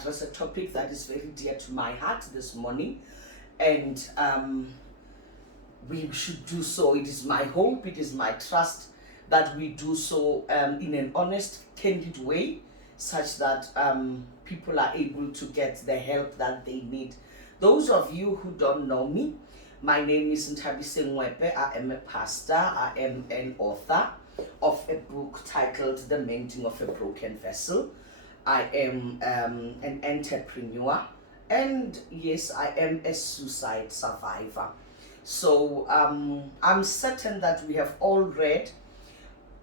address a topic that is very dear to my heart this morning, and we should do so. It is my hope, it is my trust that we do so in an honest, candid way, such that people are able to get the help that they need. Those of you who don't know me, my name is Nthabise Ngwepe. I am a pastor. I am an author of a book titled The Mending of a Broken Vessel. I am an entrepreneur, and yes, I am a suicide survivor. So I'm certain that we have all read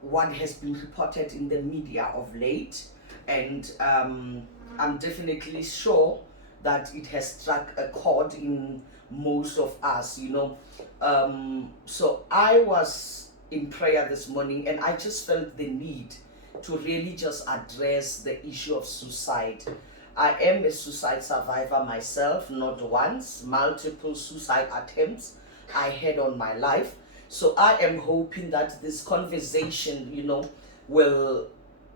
what has been reported in the media of late, and I'm definitely sure that it has struck a chord in most of us, So I was in prayer this morning, and I just felt the need to really just address the issue of suicide. I am a suicide survivor myself, not once, multiple suicide attempts I had on my life. So I am hoping that this conversation, will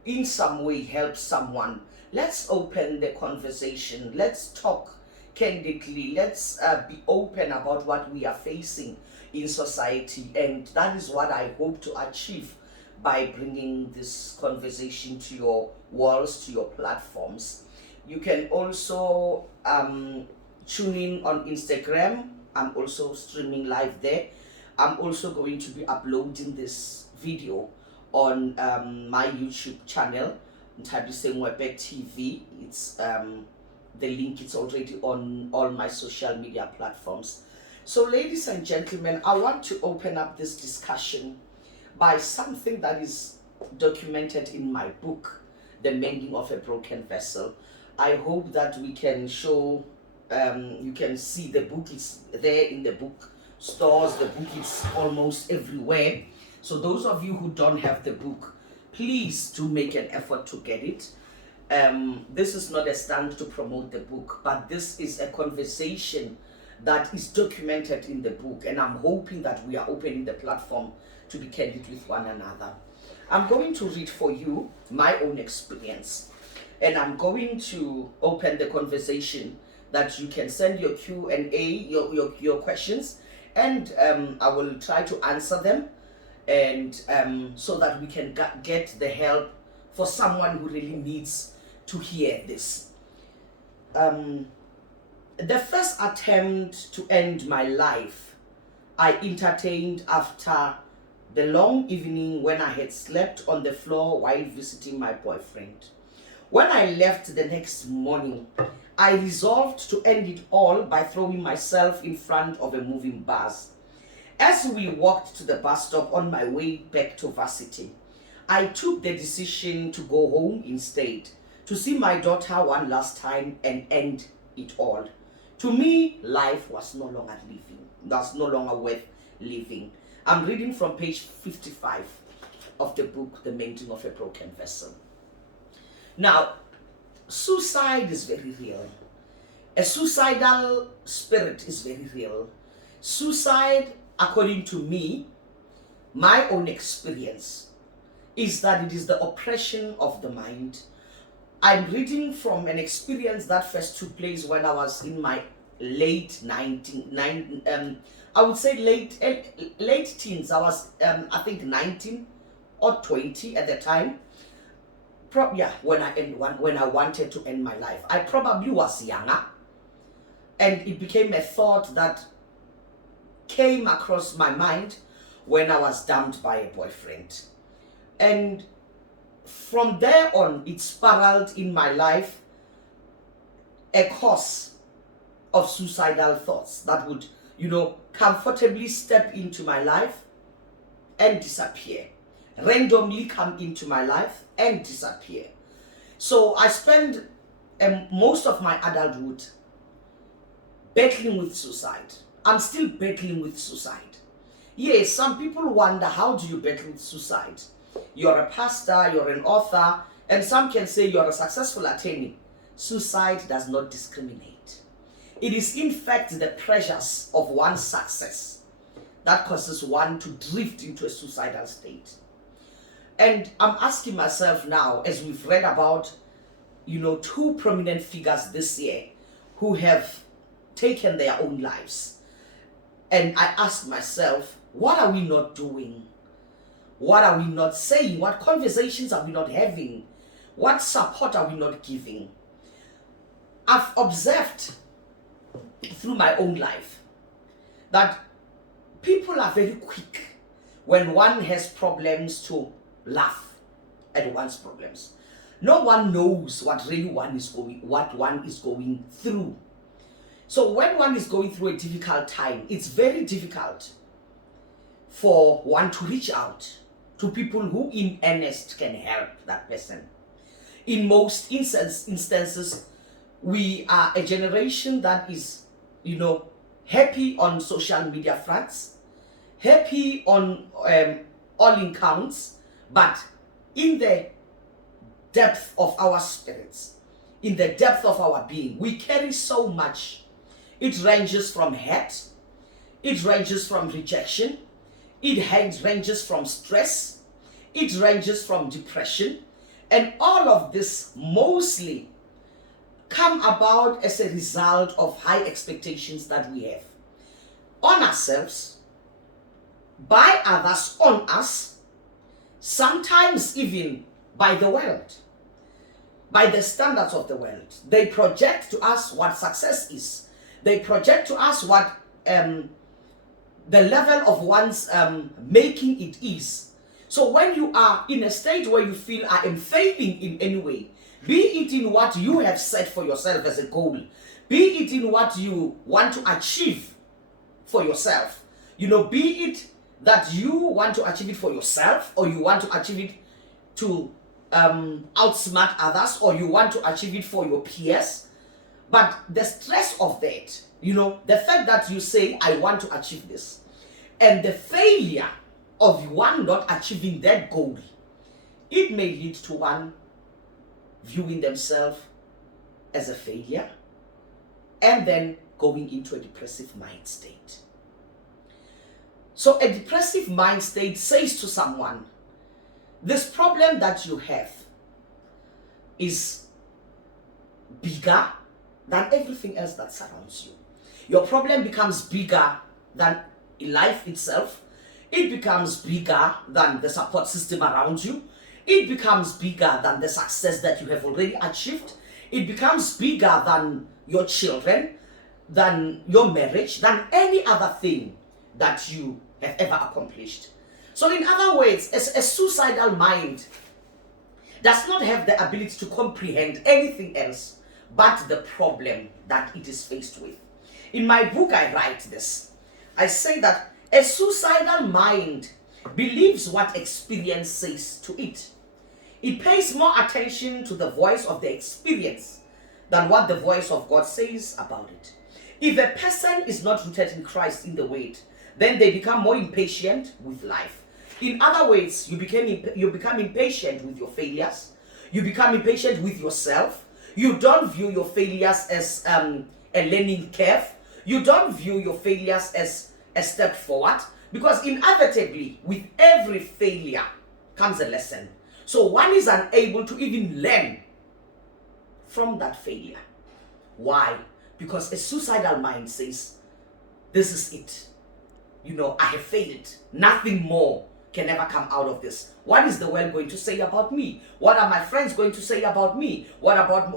in some way help someone. Let's open the conversation. Let's talk candidly. Let's be open about what we are facing in society. And that is what I hope to achieve by bringing this conversation to your walls, to your platforms. You can also tune in on Instagram. I'm also streaming live there. I'm also going to be uploading this video on my YouTube channel, Nthabise Ngwepe TV. It's the link is already on all my social media platforms. So, ladies and gentlemen, I want to open up this discussion by something that is documented in my book, The Mending of a Broken Vessel. I hope that we can show, you can see the book is there in the book stores. The book is almost everywhere. So those of you who don't have the book, please do make an effort to get it. This is not a stand to promote the book, but this is a conversation that is documented in the book, and I'm hoping that we are opening the platform to be candid with one another. I'm going to read for you my own experience, and I'm going to open the conversation that you can send your Q&A, your questions, and I will try to answer them, and so that we can get the help for someone who really needs to hear this. The first attempt to end my life I entertained after the long evening when I had slept on the floor while visiting my boyfriend. When I left the next morning, I resolved to end it all by throwing myself in front of a moving bus. As we walked to the bus stop on my way back to varsity, I took the decision to go home instead, to see my daughter one last time and end it all. To me, life was no longer worth living. I'm reading from page 55 of the book, The Mending of a Broken Vessel. Now, suicide is very real. A suicidal spirit is very real. Suicide, according to me, my own experience, is that it is the oppression of the mind. I'm reading from an experience that first took place when I was in my late teens. I was, I think, 19 or 20 at the time. When I wanted to end my life. I probably was younger, and it became a thought that came across my mind when I was dumped by a boyfriend. And from there on, it spiraled in my life a course of suicidal thoughts that would, comfortably step into my life and disappear. Randomly come into my life and disappear. So I spent most of my adulthood battling with suicide. I'm still battling with suicide. Yes, some people wonder, how do you battle with suicide? You're a pastor, you're an author, and some can say you're a successful attorney. Suicide does not discriminate. It is in fact the pressures of one's success that causes one to drift into a suicidal state. And I'm asking myself now, as we've read about two prominent figures this year who have taken their own lives. And I ask myself, what are we not doing? What are we not saying? What conversations are we not having? What support are we not giving? I've observed through my own life that people are very quick when one has problems to laugh at one's problems. No one knows what one is going through. So when one is going through a difficult time, it's very difficult for one to reach out to people who in earnest can help that person. In most instances, we are a generation that is, happy on social media fronts, happy on all in counts, but in the depth of our spirits, in the depth of our being, we carry so much. It ranges from hate, it ranges from rejection, it ranges from stress, it ranges from depression, and all of this mostly come about as a result of high expectations that we have on ourselves, by others, on us, sometimes even by the world, by the standards of the world. They project to us what success is. They project to us what the level of one's making it is. So when you are in a state where you feel I am failing in any way, be it in what you have set for yourself as a goal, be it in what you want to achieve for yourself, be it that you want to achieve it for yourself, or you want to achieve it to outsmart others, or you want to achieve it for your peers. But the stress of that, the fact that you say, I want to achieve this, and the failure of one not achieving that goal, it may lead to one viewing themselves as a failure and then going into a depressive mind state. So a depressive mind state says to someone, this problem that you have is bigger than everything else that surrounds you. Your problem becomes bigger than life itself. It becomes bigger than the support system around you. It becomes bigger than the success that you have already achieved. It becomes bigger than your children, than your marriage, than any other thing that you have ever accomplished. So in other words, a suicidal mind does not have the ability to comprehend anything else but the problem that it is faced with. In my book, I write this. I say that a suicidal mind believes what experience says to it. It pays more attention to the voice of the experience than what the voice of God says about it. If a person is not rooted in Christ in the Word, then they become more impatient with life. In other words, you become impatient with your failures. You become impatient with yourself. You don't view your failures as a learning curve. You don't view your failures as a step forward, because inevitably with every failure comes a lesson. So one is unable to even learn from that failure. Why? Because a suicidal mind says, this is it. I have failed. Nothing more can ever come out of this. What is the world going to say about me? What are my friends going to say about me? What about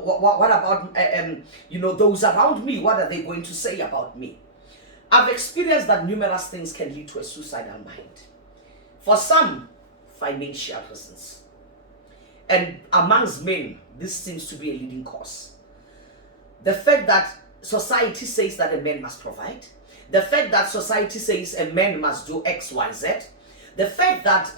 those around me? What are they going to say about me? I've experienced that numerous things can lead to a suicidal mind. For some, financial reasons. And amongst men, this seems to be a leading cause. The fact that society says that a man must provide. The fact that society says a man must do X, Y, Z. The fact that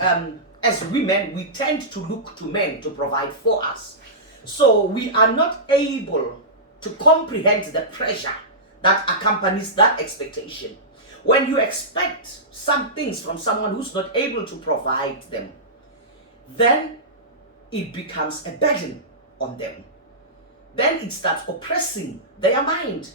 as women, we tend to look to men to provide for us. So we are not able to comprehend the pressure that accompanies that expectation. When you expect some things from someone who's not able to provide them, then it becomes a burden on them. Then it starts oppressing their mind.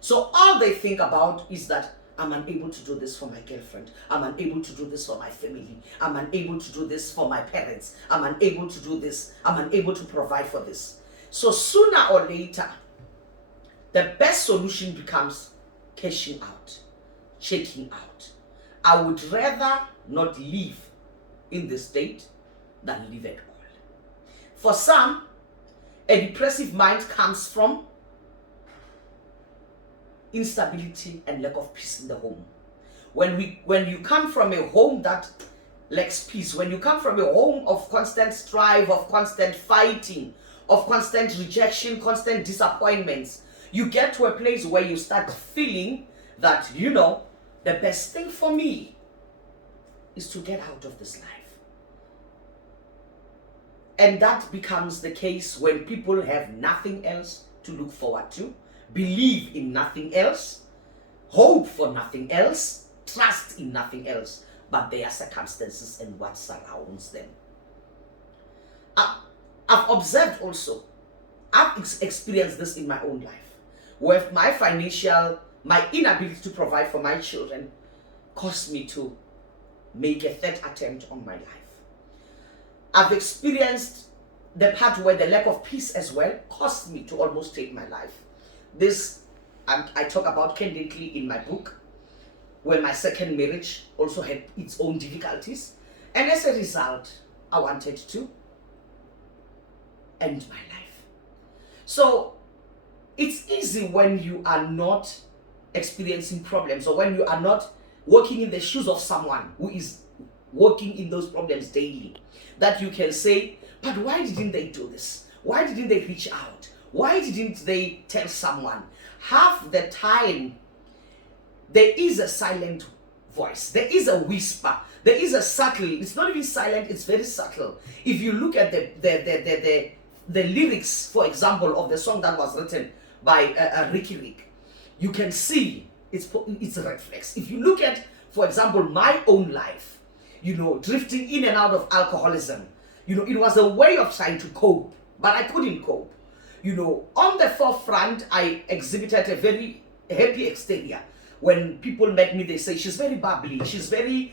So all they think about is that I'm unable to do this for my girlfriend. I'm unable to do this for my family. I'm unable to do this for my parents. I'm unable to do this. I'm unable to provide for this. So sooner or later, the best solution becomes cashing out, checking out. I would rather not live in this state than live at all. For some, a depressive mind comes from instability and lack of peace in the home. When you come from a home that lacks peace, when you come from a home of constant strife, of constant fighting, of constant rejection, constant disappointments, you get to a place where you start feeling that, the best thing for me is to get out of this life. And that becomes the case when people have nothing else to look forward to, believe in nothing else, hope for nothing else, trust in nothing else but their circumstances and what surrounds them. I've observed also, I've experienced this in my own life, where my inability to provide for my children caused me to make a third attempt on my life. I've experienced the part where the lack of peace as well caused me to almost take my life. This, I talk about candidly in my book, where my second marriage also had its own difficulties. And as a result, I wanted to end my life. So it's easy when you are not experiencing problems, or when you are not walking in the shoes of someone who is working in those problems daily, that you can say, but why didn't they do this? Why didn't they reach out? Why didn't they tell someone? Half the time, there is a silent voice. There is a whisper. There is a subtle, it's not even silent, it's very subtle. If you look at the lyrics, for example, of the song that was written by Ricky Rick, you can see it's a red flags. If you look at, for example, my own life, drifting in and out of alcoholism, it was a way of trying to cope, but I couldn't cope. On the forefront, I exhibited a very happy exterior. When people met me, they say, she's very bubbly, she's very,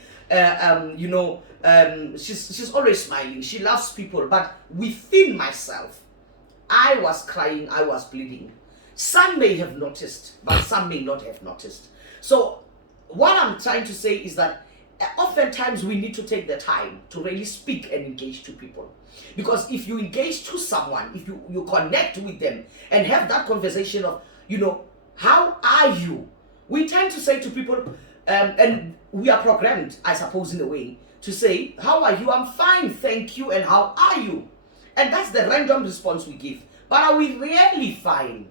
she's always smiling, she loves people. But within myself, I was crying, I was bleeding. Some may have noticed, but some may not have noticed. So what I'm trying to say is that oftentimes we need to take the time to really speak and engage to people. Because if you engage to someone, if you connect with them and have that conversation of, how are you? We tend to say to people, and we are programmed, I suppose, in a way, to say, how are you? I'm fine, thank you, and how are you? And that's the random response we give. But are we really fine?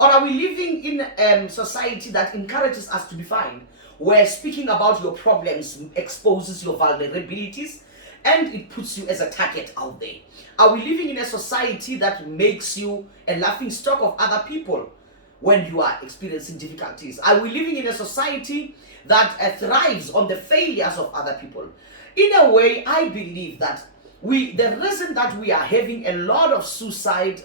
Or are we living in a society that encourages us to be fine, where speaking about your problems exposes your vulnerabilities and it puts you as a target out there? Are we living in a society that makes you a laughing stock of other people when you are experiencing difficulties? Are we living in a society that thrives on the failures of other people? In a way, I believe that the reason that we are having a lot of suicide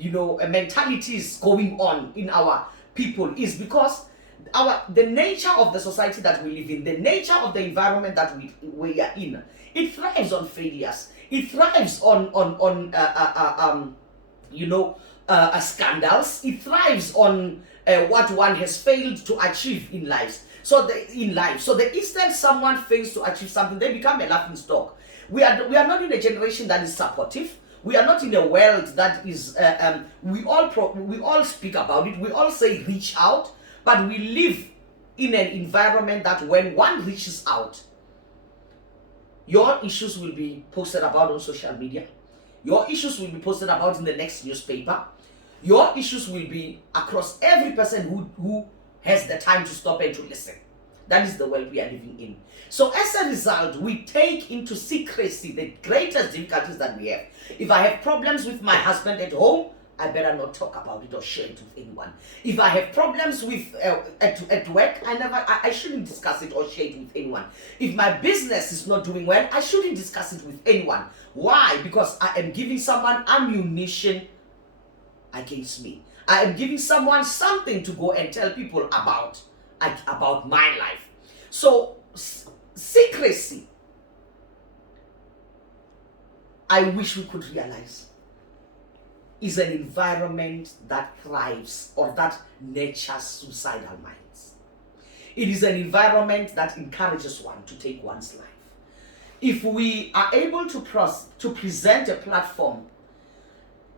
mentalities going on in our people is because the nature of the society that we live in, the nature of the environment that we are in, it thrives on failures. It thrives on scandals. It thrives on what one has failed to achieve in life. So the instant someone fails to achieve something, they become a laughing stock. We are not in a generation that is supportive. We are not in a world that is. We all speak about it. We all say reach out, but we live in an environment that when one reaches out, your issues will be posted about on social media. Your issues will be posted about in the next newspaper. Your issues will be across every person who has the time to stop and to listen. That is the world we are living in. So as a result, we take into secrecy the greatest difficulties that we have. If I have problems with my husband at home, I better not talk about it or share it with anyone. If I have problems with at work, I shouldn't discuss it or share it with anyone. If my business is not doing well, I shouldn't discuss it with anyone. Why? Because I am giving someone ammunition against me. I am giving someone something to go and tell people about my life. So secrecy, I wish we could realize is an environment that thrives or that nurtures suicidal minds. It is an environment that encourages one to take one's life. If we are able to present a platform,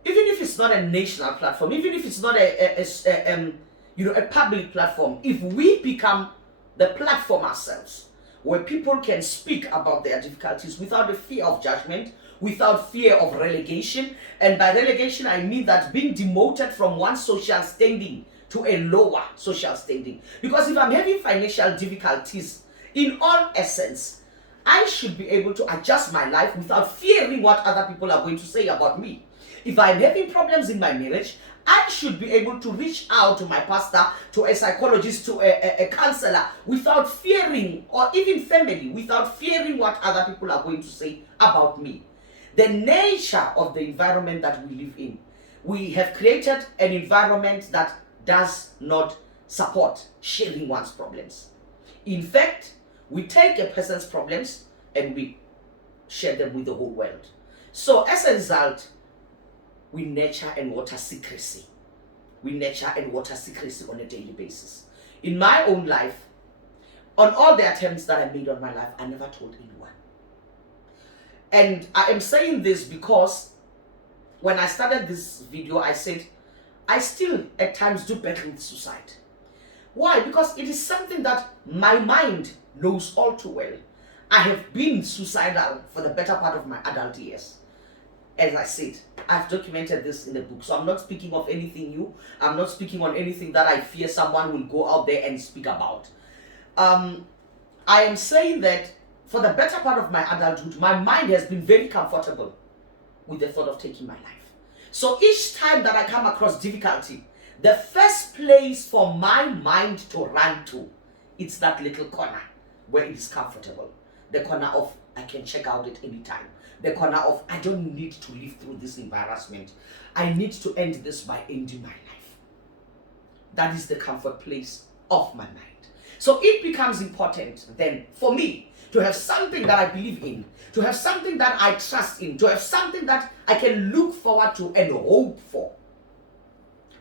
even if it's not a national platform, even if it's not a public platform, if we become the platform ourselves, where people can speak about their difficulties without a fear of judgment, without fear of relegation, and by relegation I mean that being demoted from one social standing to a lower social standing. Because if I'm having financial difficulties, in all essence, I should be able to adjust my life without fearing what other people are going to say about me. If I'm having problems in my marriage, I should be able to reach out to my pastor, to a psychologist, to a counselor, without fearing, or even family, without fearing what other people are going to say about me. The nature of the environment that we live in, we have created an environment that does not support sharing one's problems. In fact, we take a person's problems and we share them with the whole world. So as a result, we nurture and water secrecy. We nurture and water secrecy on a daily basis. In my own life, on all the attempts that I made on my life, I never told anyone. And I am saying this because when I started this video, I said, I still at times do battle with suicide. Why? Because it is something that my mind knows all too well. I have been suicidal for the better part of my adult years. As I said, I've documented this in the book. So I'm not speaking of anything new. I'm not speaking on anything that I fear someone will go out there and speak about. I am saying that for the better part of my adulthood, my mind has been very comfortable with the thought of taking my life. So each time that I come across difficulty, the first place for my mind to run to, it's that little corner where it is comfortable. The corner of, I can check out at any time. The corner of, I don't need to live through this embarrassment. I need to end this by ending my life. That is the comfort place of my mind. So it becomes important then for me to have something that I believe in, to have something that I trust in, to have something that I can look forward to and hope for.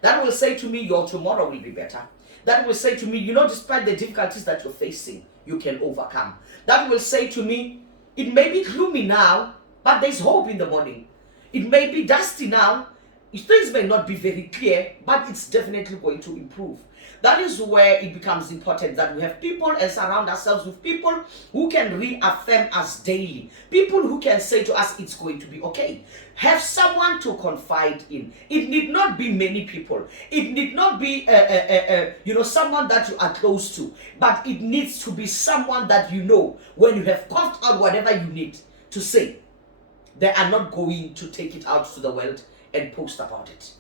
That will say to me, your tomorrow will be better. That will say to me, despite the difficulties that you're facing, you can overcome. That will say to me, it may be gloomy now, but there's hope in the morning. It may be dusty now. Things may not be very clear, but it's definitely going to improve. That is where it becomes important that we have people and surround ourselves with people who can reaffirm us daily. People who can say to us, it's going to be okay. Have someone to confide in. It need not be many people. It need not be, someone that you are close to. But it needs to be someone that when you have coughed out whatever you need to say, they are not going to take it out to the world and post about it.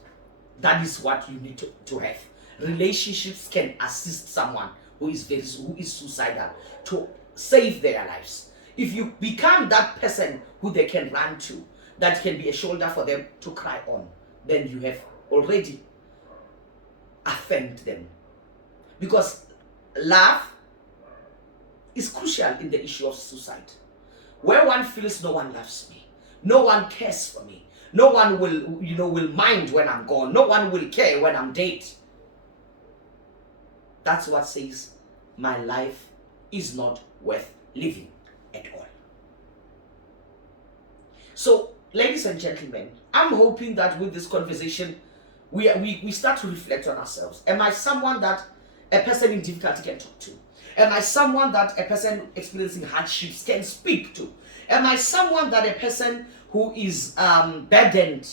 That is what you need to have. Relationships can assist someone who is suicidal to save their lives. If you become that person who they can run to, that can be a shoulder for them to cry on, then you have already affirmed them. Because love is crucial in the issue of suicide. Where one feels no one loves me, no one cares for me, no one will mind when I'm gone, no one will care when I'm dead. That's what says my life is not worth living at all. So, ladies and gentlemen, I'm hoping that with this conversation, we start to reflect on ourselves. Am I someone that a person in difficulty can talk to? Am I someone that a person experiencing hardships can speak to? Am I someone that a person who is burdened,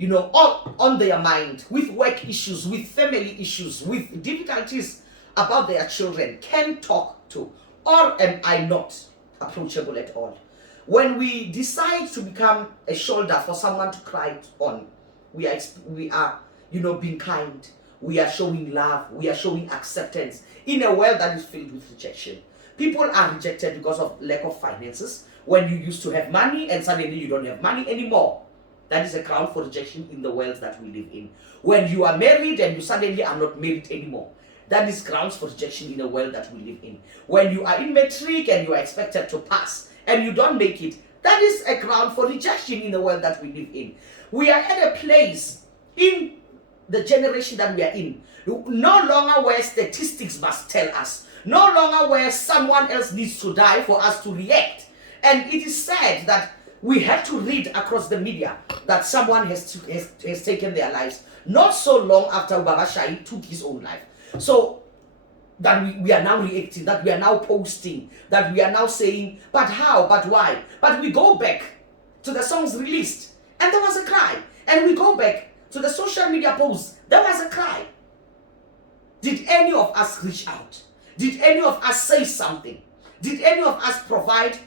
on their mind, with work issues, with family issues, with difficulties about their children, can talk to? Or am I not approachable at all? When we decide to become a shoulder for someone to cry on, we are being kind. We are showing love. We are showing acceptance in a world that is filled with rejection. People are rejected because of lack of finances. When you used to have money and suddenly you don't have money anymore, that is a ground for rejection in the world that we live in. When you are married and you suddenly are not married anymore, that is grounds for rejection in the world that we live in. When you are in matric and you are expected to pass and you don't make it, That is a ground for rejection in the world that we live in. We are at a place in the generation that we are in, no longer where statistics must tell us, no longer where someone else needs to die for us to react. And it is said that we had to read across the media that someone has taken their lives not so long after Baba Shahid took his own life. So that we are now reacting, that we are now posting, that we are now saying, but how, but why? But we go back to the songs released and there was a cry. And we go back to the social media posts, there was a cry. Did any of us reach out? Did any of us say something? Did any of us provide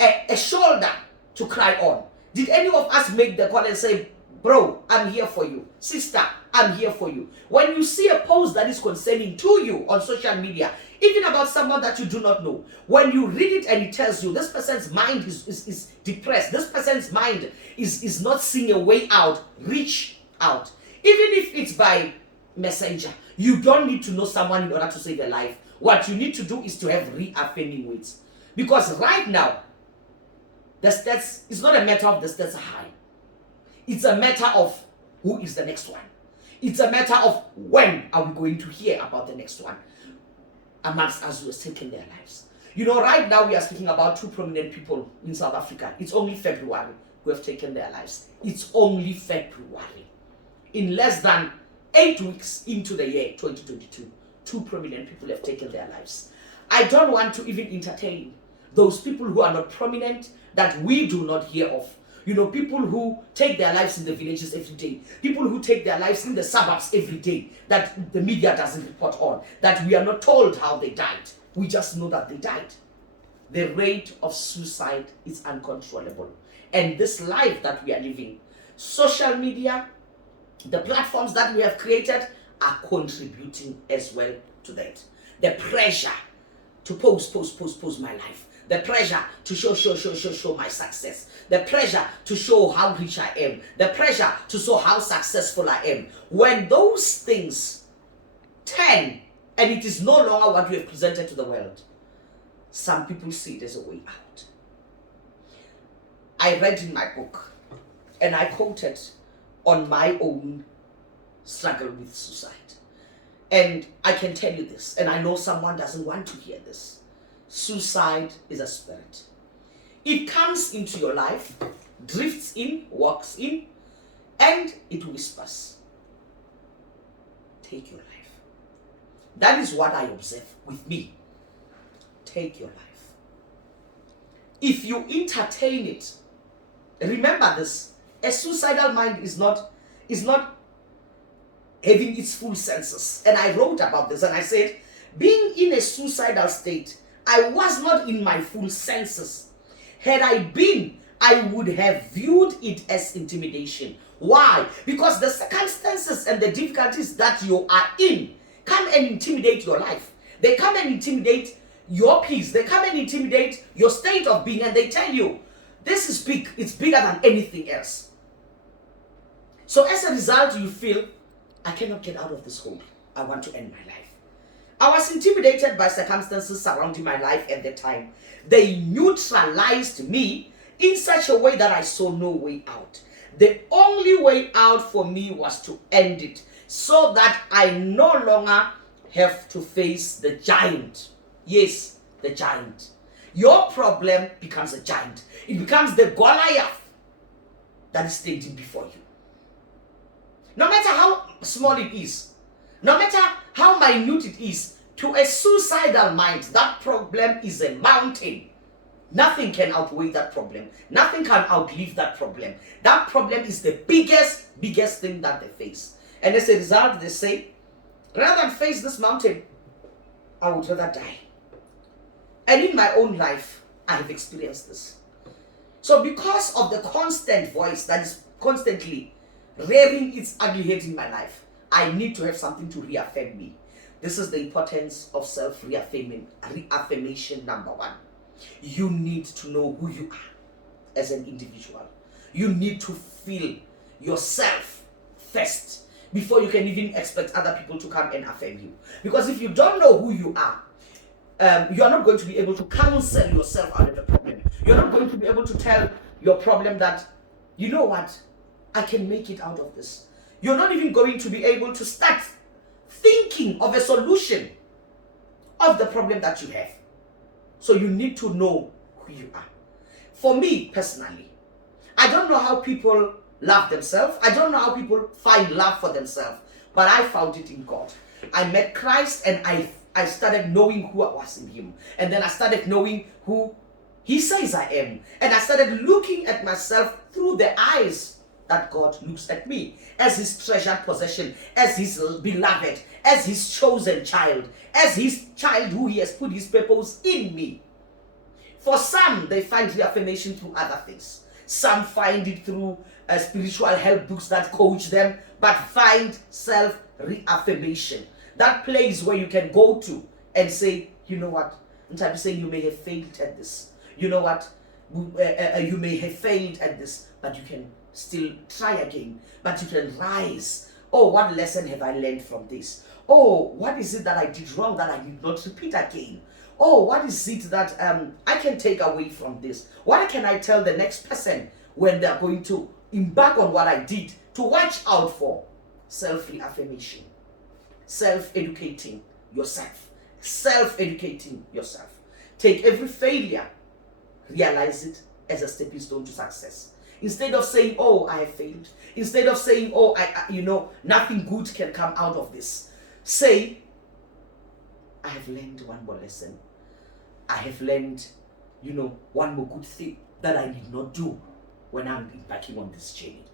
a shoulder to cry on? Did any of us make the call and say, bro, I'm here for you. Sister, I'm here for you. When you see a post that is concerning to you on social media, even about someone that you do not know, when you read it and it tells you this person's mind is depressed, this person's mind is not seeing a way out, reach out. Even if it's by messenger, you don't need to know someone in order to save a life. What you need to do is to have reaffirming words. Because right now, the stats, it's not a matter of the stats are high. It's a matter of who is the next one. It's a matter of when are we going to hear about the next one amongst us who has taken their lives. You know, right now we are speaking about two prominent people in South Africa. It's only February who have taken their lives. It's only February. In less than 8 weeks into the year 2022, two prominent people have taken their lives. I don't want to even entertain those people who are not prominent, that we do not hear of. You know, people who take their lives in the villages every day, people who take their lives in the suburbs every day, that the media doesn't report on, that we are not told how they died. We just know that they died. The rate of suicide is uncontrollable. And this life that we are living, social media, the platforms that we have created are contributing as well to that. The pressure to post my life. The pressure to show my success. The pressure to show how rich I am. The pressure to show how successful I am. When those things turn and it is no longer what we have presented to the world, some people see it as a way out. I read in my book and I quoted on my own struggle with suicide. And I can tell you this, and I know someone doesn't want to hear this. Suicide is a spirit. It comes into your life, drifts in, walks in, and it whispers, take your life. That is what I observe with me. Take your life. If you entertain it, remember this, a suicidal mind is not having its full senses. And I wrote about this and I said, being in a suicidal state, I was not in my full senses. Had I been, I would have viewed it as intimidation. Why? Because the circumstances and the difficulties that you are in come and intimidate your life. They come and intimidate your peace. They come and intimidate your state of being, and they tell you, this is big. It's bigger than anything else. So as a result, you feel, I cannot get out of this hole. I want to end my life. I was intimidated by circumstances surrounding my life at the time. They neutralized me in such a way that I saw no way out. The only way out for me was to end it, so that I no longer have to face the giant. Yes, the giant. Your problem becomes a giant. It becomes the Goliath that is standing before you. No matter how small it is, no matter how minute it is, to a suicidal mind, that problem is a mountain. Nothing can outweigh that problem. Nothing can outlive that problem. That problem is the biggest thing that they face. And as a result, they say, rather than face this mountain, I would rather die. And in my own life, I have experienced this. So because of the constant voice that is constantly rearing its ugly head in my life, I need to have something to reaffirm me. This is the importance of reaffirmation number one. You need to know who you are as an individual. You need to feel yourself first before you can even expect other people to come and affirm you. Because if you don't know who you are not going to be able to counsel yourself out of the problem. You're not going to be able to tell your problem that, you know what, I can make it out of this. You're not even going to be able to start thinking of a solution of the problem that you have. So you need to know who you are. For me personally, I don't know how people love themselves. I don't know how people find love for themselves. But I found it in God. I met Christ and I started knowing who I was in him. And then I started knowing who he says I am. And I started looking at myself through the eyes that God looks at me, as his treasured possession, as his beloved, as his chosen child, as his child who he has put his purpose in me. For some, they find reaffirmation through other things. Some find it through spiritual help books that coach them, but find self-reaffirmation. That place where you can go to and say, you know what, I'm saying you may have failed at this. You know what, you may have failed at this, but you can still try again, but you can rise. Oh, what lesson have I learned from this? Oh, what is it that I did wrong that I did not repeat again? Oh, what is it that I can take away from this? What can I tell the next person when they're going to embark on what I did to watch out for? Self-reaffirmation, self-educating yourself, self-educating yourself. Take every failure, realize it as a stepping stone to success. Instead of saying, oh, I have failed. Instead of saying, oh, nothing good can come out of this. Say, I have learned one more lesson. I have learned, one more good thing that I did not do when I'm embarking on this journey.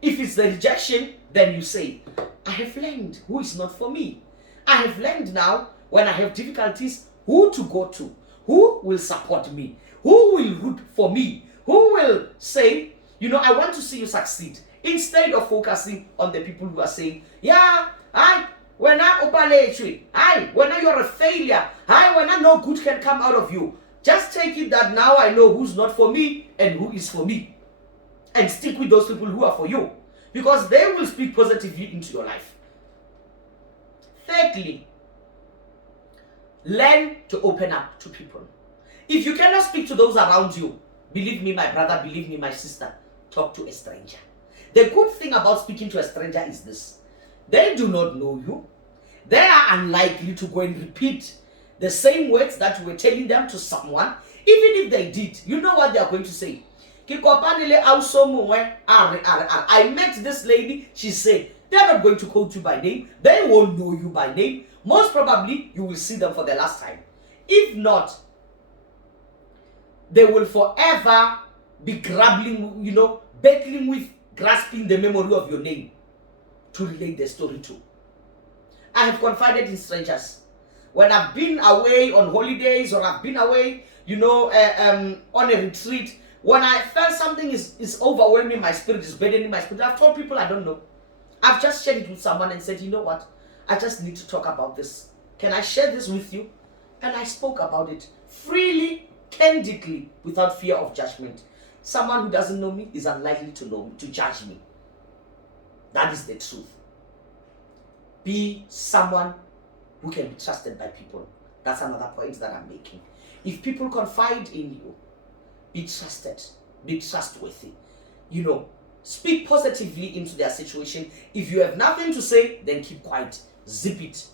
If it's the rejection, then you say, I have learned who is not for me. I have learned now, when I have difficulties, who to go to, who will support me, who will root for me, who will say, I want to see you succeed. Instead of focusing on the people who are saying, yeah, when you're a failure, when no good can come out of you. Just take it that now I know who's not for me and who is for me. And stick with those people who are for you, because they will speak positively into your life. Thirdly, learn to open up to people. If you cannot speak to those around you, believe me, my brother, believe me, my sister, talk to a stranger. The good thing about speaking to a stranger is this: they do not know you. They are unlikely to go and repeat the same words that you were telling them to someone. Even if they did, you know what they are going to say. I met this lady, she said. They are not going to quote you by name. They won't know you by name. Most probably, you will see them for the last time. If not, they will forever be grappling, battling with grasping the memory of your name to relate the story to. I have confided in strangers. When I've been away on holidays, or I've been away, on a retreat, when I felt something is overwhelming my spirit, is burdening my spirit, I've told people I don't know. I've just shared it with someone and said, you know what? I just need to talk about this. Can I share this with you? And I spoke about it freely, candidly, without fear of judgment. Someone who doesn't know me is unlikely to know me, to judge me. That is the truth. Be someone who can be trusted by people. That's another point that I'm making. If people confide in you, be trusted, be trustworthy. Speak positively into their situation. If you have nothing to say, then keep quiet, zip it,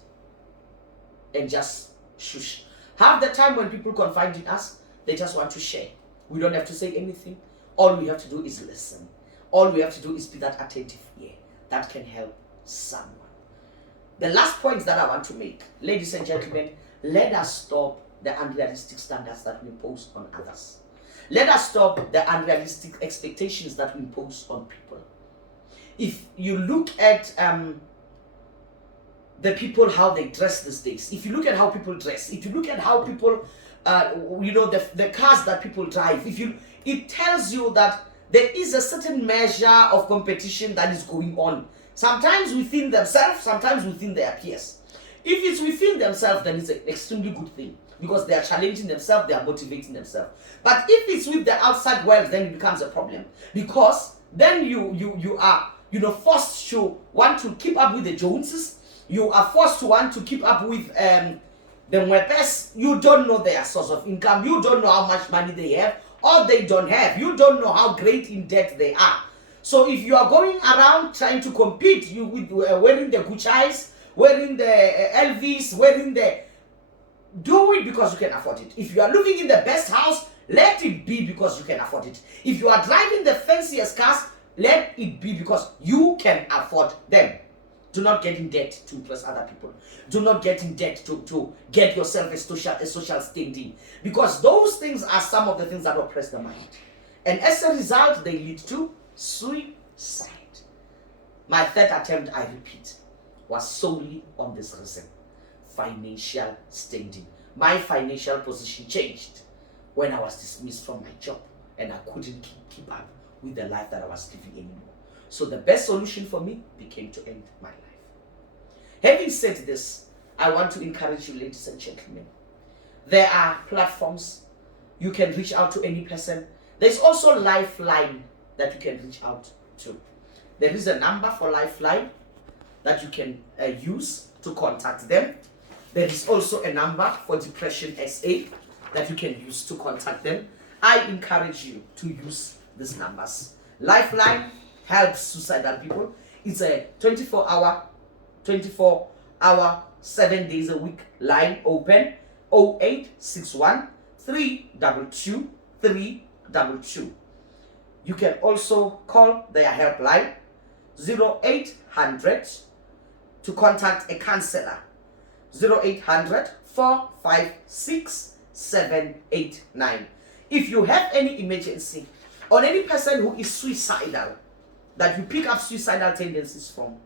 and just shush. Half the time when people confide in us, they just want to share. We don't have to say anything. All we have to do is listen. All we have to do is be that attentive ear that can help someone. The last point that I want to make, ladies and gentlemen, let us stop the unrealistic standards that we impose on others. Let us stop the unrealistic expectations that we impose on people. If you look at the people, how they dress these days, if you look at how people dress, if you look at how people, the cars that people drive, it tells you that there is a certain measure of competition that is going on. Sometimes within themselves, sometimes within their peers. If it's within themselves, then it's an extremely good thing, because they are challenging themselves, they are motivating themselves. But if it's with the outside world, then it becomes a problem, because then you are forced to want to keep up with the Joneses. You are forced to want to keep up with the Mwepes. You don't know their source of income. You don't know how much money they have. or they don't have. You don't know how great in debt they are. So if you are going around trying to compete, you with wearing the Gucci's, wearing the Elvis, wearing the, do it because you can afford it. If you are living in the best house, let it be because you can afford it. If you are driving the fanciest cars, let it be because you can afford them. Do not get in debt to impress other people. Do not get in debt to get yourself a social standing, because those things are some of the things that oppress the mind. And as a result, they lead to suicide. My third attempt, I repeat, was solely on this reason: financial standing. My financial position changed when I was dismissed from my job and I couldn't keep up with the life that I was living anymore. So the best solution for me became to end my life. Having said this, I want to encourage you, ladies and gentlemen. There are platforms you can reach out to any person. There's also Lifeline that you can reach out to. There is a number for Lifeline that you can use to contact them. There is also a number for Depression SA that you can use to contact them. I encourage you to use these numbers. Lifeline helps suicidal people. It's a 24-hour, 7 days a week line open. 0861 322 322. You can also call their helpline 0800 to contact a counselor. 0800 456 789. If you have any emergency on any person who is suicidal, that you pick up suicidal tendencies from,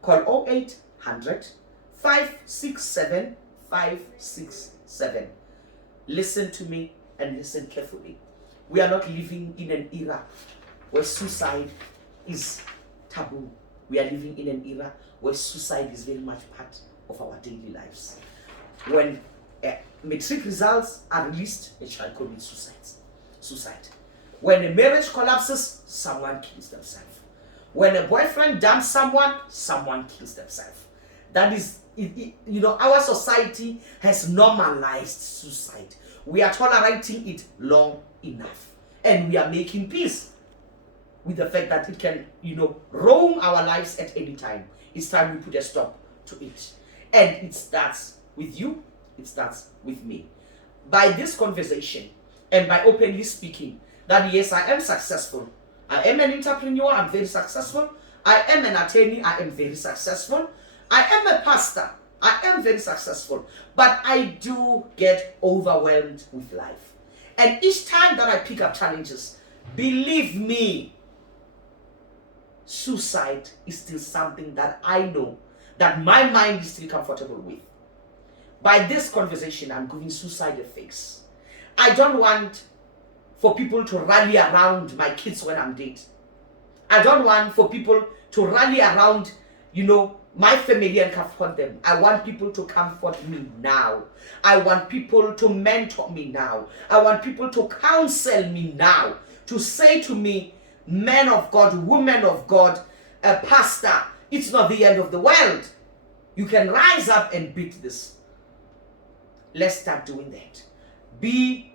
call 0800 567 567. Listen to me and listen carefully. We are not living in an era where suicide is taboo. We are living in an era where suicide is very much part of our daily lives. When matric results are released, a child commits suicide. When a marriage collapses, someone kills themselves. When a boyfriend dumps someone, someone kills themselves. That is, our society has normalized suicide. We are tolerating it long enough. And we are making peace with the fact that it can, roam our lives at any time. It's time we put a stop to it. And it starts with you, it starts with me. By this conversation and by openly speaking that yes, I am successful. I am an entrepreneur, I'm very successful. I am an attorney, I am very successful. I am a pastor, I am very successful. But I do get overwhelmed with life. And each time that I pick up challenges, believe me, suicide is still something that I know that my mind is still comfortable with. By this conversation, I'm giving suicide a face. I don't want for people to rally around my kids when I'm dead. I don't want for people to rally around, my family and comfort them. I want people to comfort me now. I want people to mentor me now. I want people to counsel me now. To say to me, man of God, woman of God, a pastor, it's not the end of the world. You can rise up and beat this. Let's start doing that. Be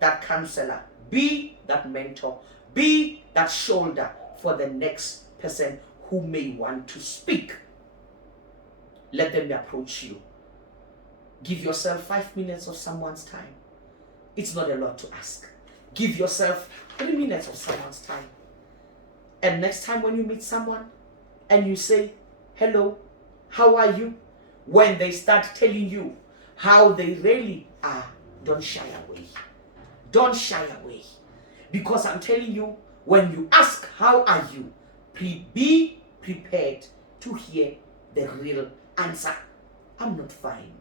that counselor. Be that mentor. Be that shoulder for the next person who may want to speak. Let them approach you. Give yourself 5 minutes of someone's time. It's not a lot to ask. Give yourself 3 minutes of someone's time. And next time when you meet someone and you say, hello, how are you? When they start telling you how they really are, don't shy away. Don't shy away. Because I'm telling you, when you ask, how are you? Be prepared to hear the real answer. I'm not fine.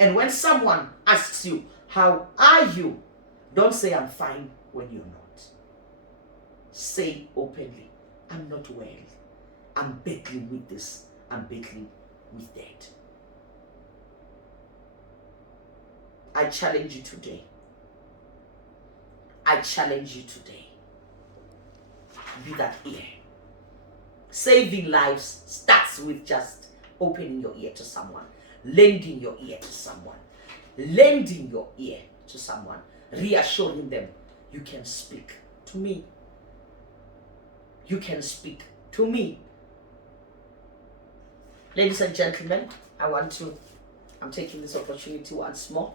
And when someone asks you, how are you? Don't say I'm fine when you're not. Say openly, I'm not well. I'm battling with this. I'm battling with that. I challenge you today. I challenge you today. Be that ear. Saving lives starts with just opening your ear to someone. Lending your ear to someone. Lending your ear to someone. reassuring them, you can speak to me. You can speak to me. Ladies and gentlemen, I'm taking this opportunity once more.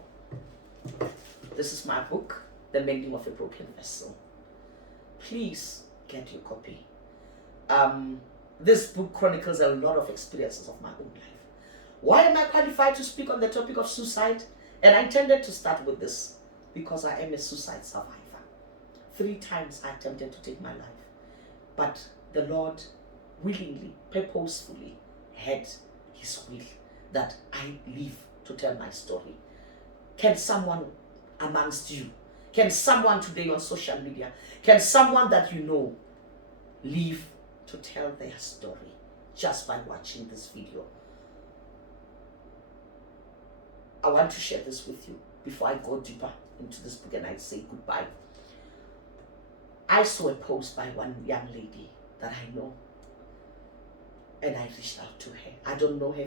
This is my book, The Mending of a Broken Vessel. Please get your copy. This book chronicles a lot of experiences of my own life. Why am I qualified to speak on the topic of suicide? And I intended to start with this because I am a suicide survivor. 3 times I attempted to take my life, but the Lord willingly, purposefully had His will that I live to tell my story. Can someone amongst you, can someone today on social media, can someone that you know live to tell their story just by watching this video? I want to share this with you before I go deeper into this book and I say goodbye. I saw a post by one young lady that I know, and I reached out to her. I don't know her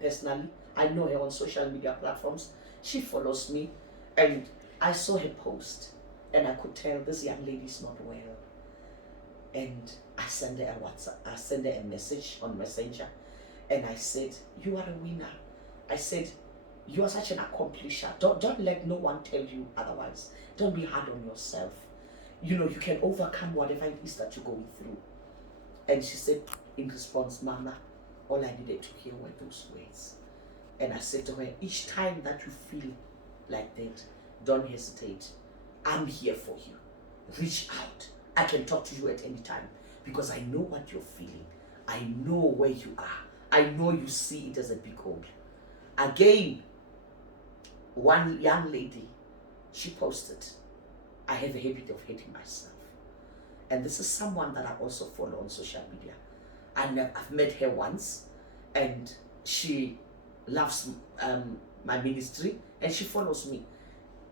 personally. I know her on social media platforms. She follows me, and I saw her post, and I could tell this young lady is not well. And I sent her a WhatsApp. I sent her a message on Messenger, and I said, "You are a winner." I said, "You are such an accomplisher. Don't let no one tell you otherwise. Don't be hard on yourself. You know, you can overcome whatever it is that you're going through." And she said in response, "Mama, all I needed to hear were those words." And I said to her, each time that you feel like that, don't hesitate. I'm here for you. Reach out. I can talk to you at any time because I know what you're feeling. I know where you are. I know you see it as a big hole. Again, one young lady, she posted, "I have a habit of hating myself." And this is someone that I also follow on social media. I've met her once, and she loves my ministry, and she follows me.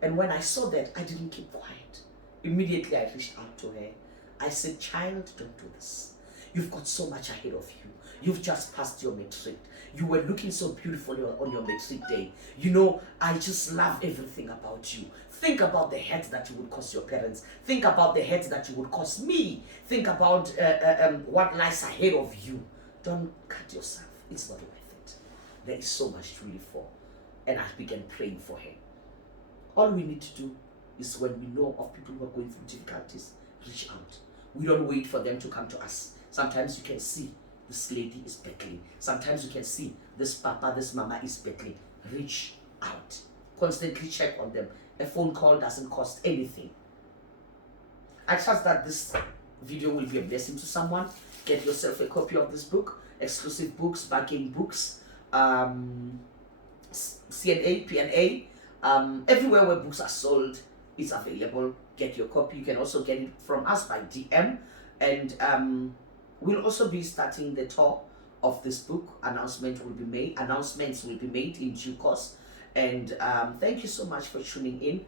And when I saw that, I didn't keep quiet. Immediately I reached out to her. I said, "Child, don't do this. You've got so much ahead of you. You've just passed your matric. You were looking so beautiful on your matric day. You know, I just love everything about you. Think about the hurt that you would cause your parents. Think about the hurt that you would cause me. Think about what lies ahead of you. Don't cut yourself. It's not worth it. There is so much to live for." And I began praying for her. All we need to do is, when we know of people who are going through difficulties, reach out. We don't wait for them to come to us. Sometimes you can see this lady is battling. Sometimes you can see this papa, this mama is battling. Reach out. Constantly check on them. A phone call doesn't cost anything. I trust that this video will be a blessing to someone. Get yourself a copy of this book. Exclusive books, bargain books, CNA, PNA, everywhere where books are sold, it's available. Get your copy. You can also get it from us by DM. And we'll also be starting the tour of this book. Announcements will be made in due course. And thank you so much for tuning in.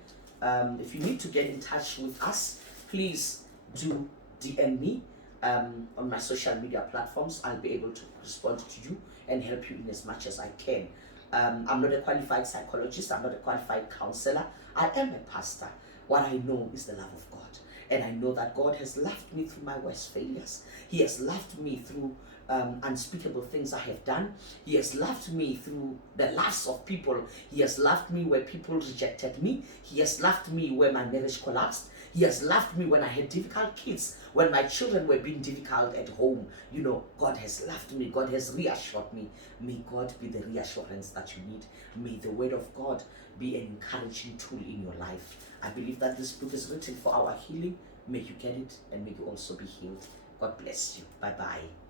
If you need to get in touch with us, please do DM me on my social media platforms. I'll be able to respond to you and help you in as much as I can. I'm not a qualified psychologist. I'm not a qualified counselor. I am a pastor. What I know is the love of God. And I know that God has loved me through my worst failures. He has loved me through unspeakable things I have done. He has loved me through the loves of people. He has loved me where people rejected me. He has loved me where my marriage collapsed. He has loved me when I had difficult kids, when my children were being difficult at home. You know, God has loved me. God has reassured me. May God be the reassurance that you need. May the word of God be an encouraging tool in your life. I believe that this book is written for our healing. May you get it, and may you also be healed. God bless you. Bye-bye.